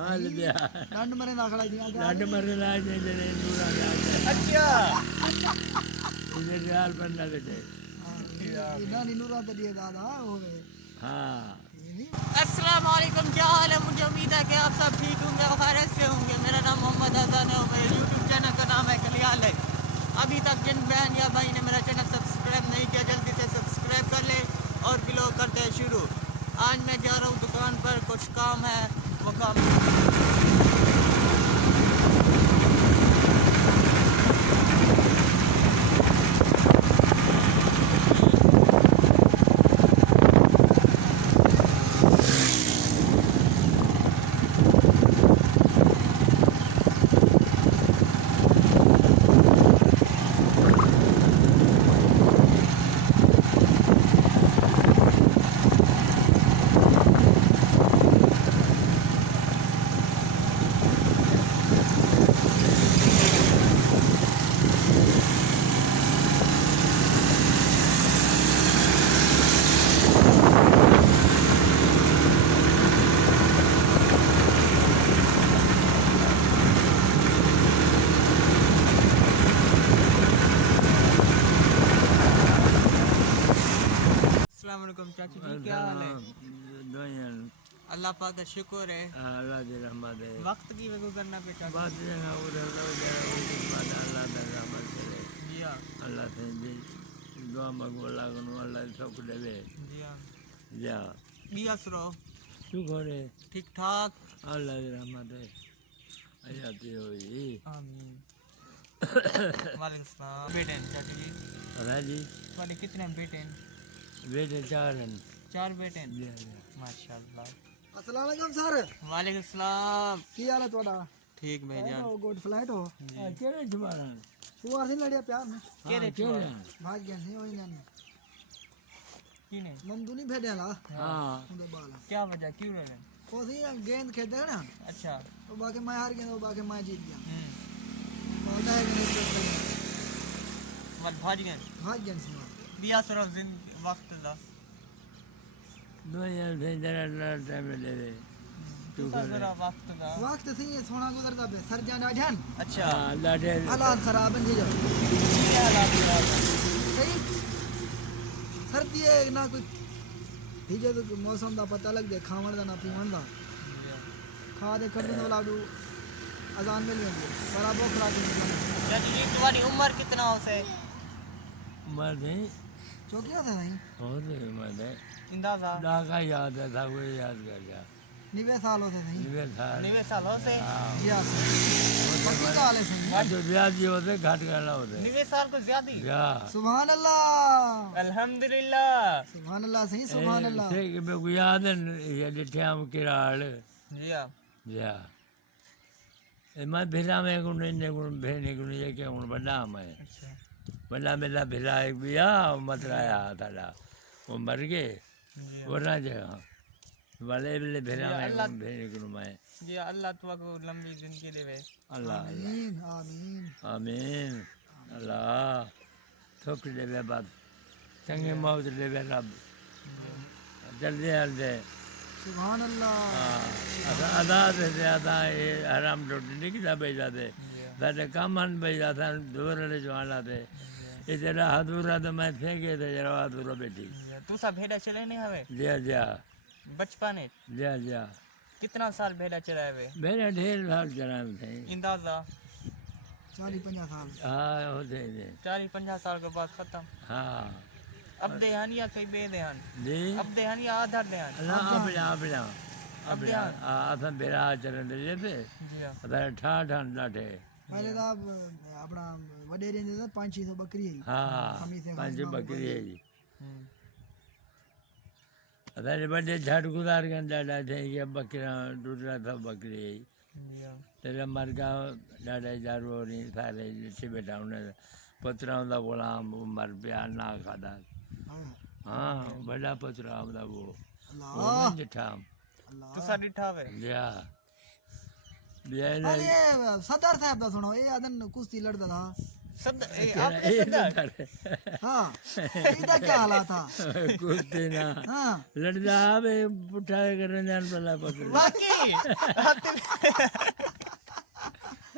हाँ लिया डंड मरे ना खड़ा दिया लड़ मरने लाए जने नूरा अच्छा इधर रियाल बनना बेटे ना नूरा तो दिए दादा हो गए हाँ अस्सलाम वालेकुम, क्या हाल है? मुझे उम्मीद है कि आप सब ठीक होंगे और खैरियत से होंगे। मेरा नाम मोहम्मद हसन है और मेरे यूट्यूब चैनल का नाम है कलियाल है। अभी तक जिन बहन या भाई ने मेरा चैनल सब्सक्राइब नहीं किया जल्दी से सब्सक्राइब कर ले और व्लॉग करते हैं शुरू। आज मैं जा रहा हूँ दुकान पर, कुछ काम है वो काम। अस्सलाम वालेकुम चाची जी, क्या हाल है? दोयन अल्लाह पाक का शुक्र है। अल्लाह की रहमत है वक्त की वजह करना पे चाची बात जी। जगह उधर अल्लाह की रहमत करे जी हाँ, अल्लाह से जी दुआ मकबूल करूँ अल्लाह सब देवे जी हाँ। जा बिया सुरो शुक्र है ठीक ठाक। अल्लाह की रहमत है आती हुई आमीन। वालेकुम सलाम। बेटे हैं चाची जी, अरे जी तुम्हारे कितने बेटे हैं? बेटे चार हैं 4 बेटे हैं, जी माशाल्लाह। अस्सलाम वालेकुम सर वालेकुम सलाम। की हाल है ਤੁਹਾਡਾ ठीक भाईजान। हो गुड फ्लाइट हो केड़े छुपारा सुआ से लड़िया प्यार में केरे केड़े भाग गया नहीं होई जाने की नहीं? नंदू नहीं भेड़े ला हाँ उनके बाल क्या वजह क्यों रहे हैं? कोसी गेंद खेलते हैं ना अच्छा। तो बाकी मैं हार गया तो बाकी मैं जीत गया हम्म। पता है कि नहीं मत भाज गए। भाग गया सुआ बिया सुरो जिंद वक्त दा। दोयन से जरा टाइम देवे तू जरा वक्त दा। वक्त से ये सोना गुजरता पे सर जाना ध्यान अच्छा। अल्लाह दे हालात खराब हैं जी जो क्या हालात खराब है? सही सर्दी है ना कोई ठीक है तो मौसम का पता लग जाए खावन का ना पीवन का खा दे कभी तो लाडू अजान में लेंगे बराबर खराब चाची जी तुम्हारी उम्र कितना हो से? मर्दे चौकिया था नहीं बहुत मर्दे अंदाजा डाका याद है था वो याद कर जा 90 साल होते सही निवे था 90 साल हो से? जी हाँ पक्की काल है सही जो ब्याह जी होते घाट करना होते 90 साल को ज्यादा। या सुभान अल्लाह अल्हम्दुलिल्लाह। सुभान अल्लाह सही सुभान अल्लाह से कि मैं को याद है ये डिठ्याम किराड़ जी हाँ। या मैं भिला में को नहीं को भेने को ये क्या उन बड़ा मैं अच्छा। बड़ा मेरा भिला एक बिया मत रहा था वो मर गए जी वरना जगह वाले बिले भिला या में अल्लाह- भेने को मैं जी अल्लाह तुमको लंबी जिंदगी देवे। अल्लाह आमीन आमीन आमीन अल्लाह थोक देवे बात चंगे मौत देवे रब जल्दी जल्दी सुभान अल्लाह अदा से ज्यादा ये हराम रोटी नहीं किया भेजा थे साढ़े काम मन भेजा था दूर जो आना थे ये जरा अधूरा तो मैं फेंके थे जरा अधूरा बेटी तू सब भेड़ा चले नहीं हवे जिया जिया बचपन है? जिया जिया कितना साल भेड़ा चलाए हुए? मेरे ढेर साल चलाए थे अंदाजा 40-50 साल हाँ होते थे 40-50 साल के बाद खत्म। हाँ अब देहान या कई बे देहान? जी अब देहान या आधार देहान? ना अपना अपना अपना असां बेरा चलन दे थे जी हाँ। असां ठा ठा डाठे पहले तो अपना वडे रेंज था 500-600 बकरी है हाँ हमी से पंज खाली बकरी है जी हम्म। असांजे वॾे झट गुज़ार कनि ॾाढा थियईं की बकरा टुटरा सब बकरी जी हाँ। तेरे मरगा ॾाढा जारू और सारे ॾिसी वेठा हुन पुत्र हूंदा ग़ुलाम मर पिया ना खाधा हाँ वॾा पुत्र हूंदा वो अल्लाह ॾिठा अल्लाह तू सा डिठा वे? या ॿिया अरे सदर साहब का सुनो ये आदन कुश्ती लड़ता था आपने सदर हाँ इधर क्या हालात था कुत्ते ना हाँ लड़ जा बे पुठा करने जान पड़ा पकड़ वाकई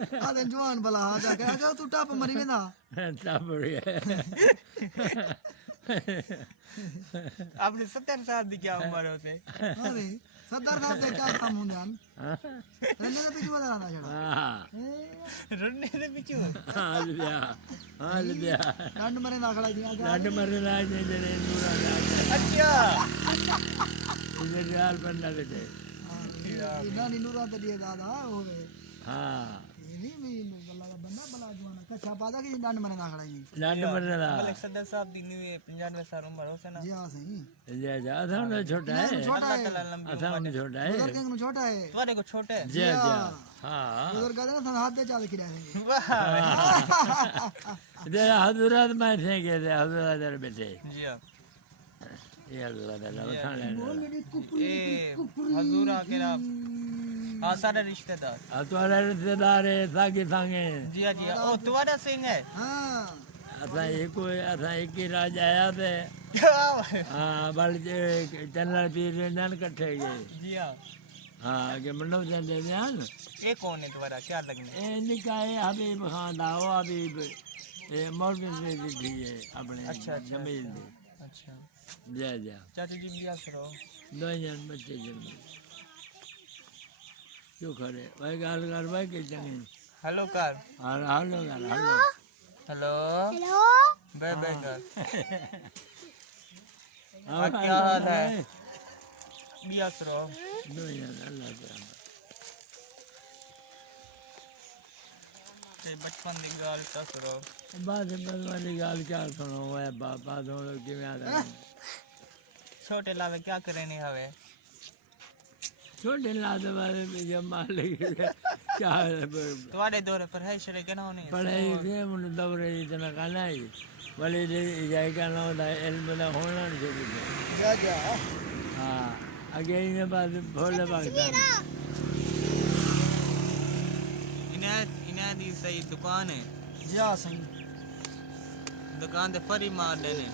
आधे जवान भला हाँ जाके अगर तू टाप मरी में ना टापड़ गया आपने 70 साल की क्या उम्र होते अरे सरदार साहब से क्या काम होने हम रहने तो पीछे बदला ना छड़ा हाँ रन्ने दे पिछू हाल बिया डंड मरे ना खड़ा थी लाड मर राज ने जने नूरा अच्छा इधर यार बनना बेटे इधर नीनूरा तो दिए दादा हो गए हाँ नहीं मैं बल्ला का बंदा बला जवाना का छापा था कि डंड मरे ना खड़ा ही लाड मर रहा मलिक सदर साहब दी न्यू 95 साल उम्र हो से ना जी हाँ सही जा असा ने छोटा है छोटा है असा ने छोटा है उधर के छोटा है तुम्हारे को छोटे है जा हाँ उधर का ना हाथ दे चाल खिला देंगे वाह दे हजरत में थे के दे हजरत बेटे जी हां ये अल्लाह ताला बता ले ए हजूरा के ना हाँ सारे रिश्तेदार तुम्हारे रिश्तेदार है सागे सांगे जी हाँ ओ तुम्हारा सिंह है हाँ असा एक ही राज आया थे हाँ बल चन्नड़ पीर नन कट्ठे गए जी हाँ हाँ के मंडप चंदे ध्यान ये कौन है तुम्हारा क्या लगने ए निकाय हबीब खान दाओ हबीब ये मौलवी से दी है अपने अच्छा, अच्छा। जमीन दी अच्छा जा चाचू जी बिया करो दो जन बच्चे जन्मे क्यों खड़े भाई गाल कर भाई के चंगे हेलो कर हालो गाल हालो हेलो हेलो बे बे कर हाँ, क्या हाल है बिया करो दो जन अल्लाह ताला ते बचपन दी गाल का करो बाद वाली गाल क्या सुनो है बापा दोनों के में आता है छोटे लावे क्या करे नहीं हवे छोटे लाद वाले में जब मार लेंगे क्या तुम्हारे दौरे पर है शरे के ना होने पढ़ाई थे मुझे दौरे इतना खाना ही वाले जाएगा ना होता है इल्म ना होना नहीं चाहिए जा जा हाँ आगे इन्हें बाद भोले पाकिस्तान इन्हें दी सही दुकान है जी हाँ सही दुकान ते फरी मार देने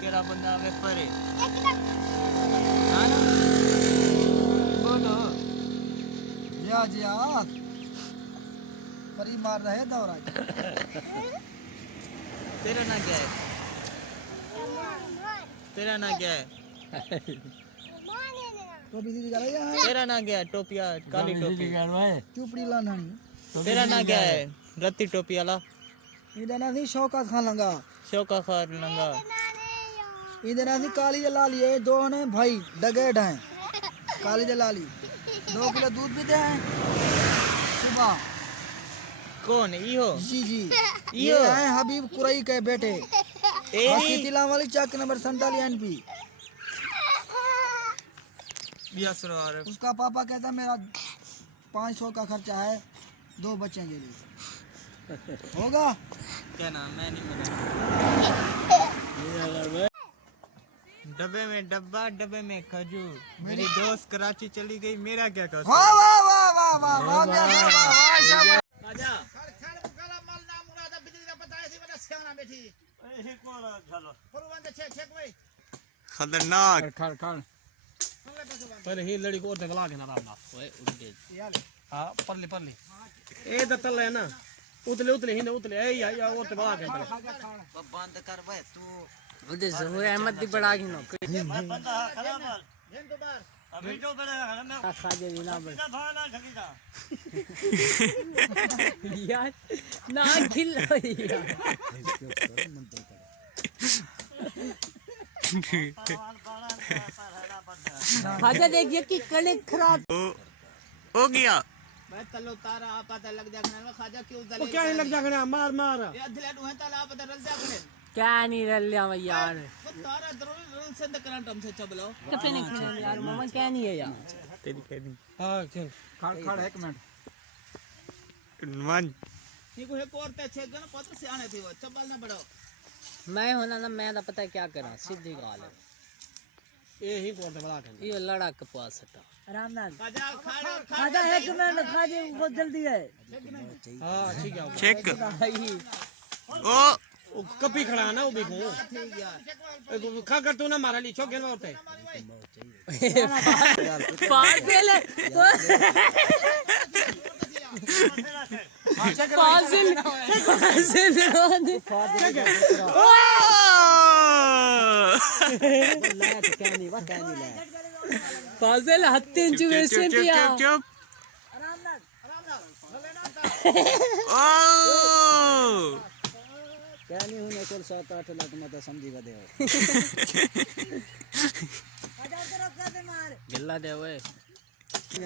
केड़ा बंदा वे फरे बोलो जी हाँ परी मार रहे दौरा तेरा ना क्या है तेरा ना क्या है तो भी दीदी कर रही तेरा ना क्या है टोपिया काली टोपी करवाए चुपड़ी लानी तेरा ना क्या है रत्ती टोपी वाला इधर ना थी शौकत खान लंगा शौका खार नंगा इधर ना थी काली जलाली ये दो ने भाई डगेट हैं काली जलाली 2 किलो दूध भी दे हैं सुबह कौन इहो जी यो। ये हैं हबीब कुरई के बेटे ए बाकी तिला वाली चक नंबर 47 एनपी बिया सरोवर उसका पापा कहता मेरा 500 का खर्चा है 2 बच्चे के लिए होगा क्या नाम मैं नहीं मिला डब्बे में डब्बा डब्बे में खजूर मेरी दोस्त कराची चली गई मेरा क्या कसूर वाह वाह वाह वाह वाह वाह वाह आजा खतरनाक पहले ही लड़ी को और तकला के ना रामना ओए उनके हां परले परले ए तो तल है ना उतले उतले ही ना उतले ए या और तकला के बंद कर भाई तू उधर से वो अहमद दी बड़ा की नो अभी तो बड़ा मैं खाजे बिना बस यार ना खिलो यार खाजा देखिए कि कने खराब हो गया मैं तलो तारा पता लग जा खने में खाजा क्यों वो क्या नहीं लग जागने मार मार ये अधले दुहे ताला पता रल जा खने क्या नहीं रल लिया मैं यार तारा रल से करंट हम से चबलो कपे नहीं खेल यार मामा क्या नहीं है यार तेरी कहनी हां चल खड़ 1 मिनट वन ये को है कोरते छे गन पत्र से आने थी वो चबल ना बड़ो मैं होना ना मैं तो पता क्या करा सीधी गाल है ए ही को बड़ा के ये लड़ा के पास हटा रामनाथ खाजा खड़ खाजा 1 मिनट खाजे बहुत जल्दी है हां ठीक है चेक भाई ओ वो कपी खड़ा है ना वो भी खा कर तू ना मारा ली चौके में होते पाजिल पाजिल पाजिल हत्तीन चुवेशन दिया चुप क्या नहीं होने को 7-8 लाख में तो समझी गए हो गिल्ला दे ओए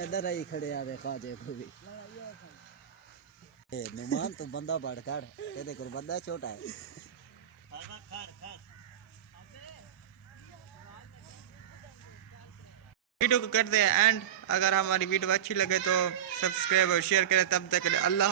इधर ही खड़े आवे खाजे को भी ए नुमान तो बंदा बढ़कर तेरे को बंदा छोटा है वीडियो को करते हैं एंड अगर हमारी वीडियो अच्छी लगे तो सब्सक्राइब और शेयर करें तब तक के लिए अल्लाह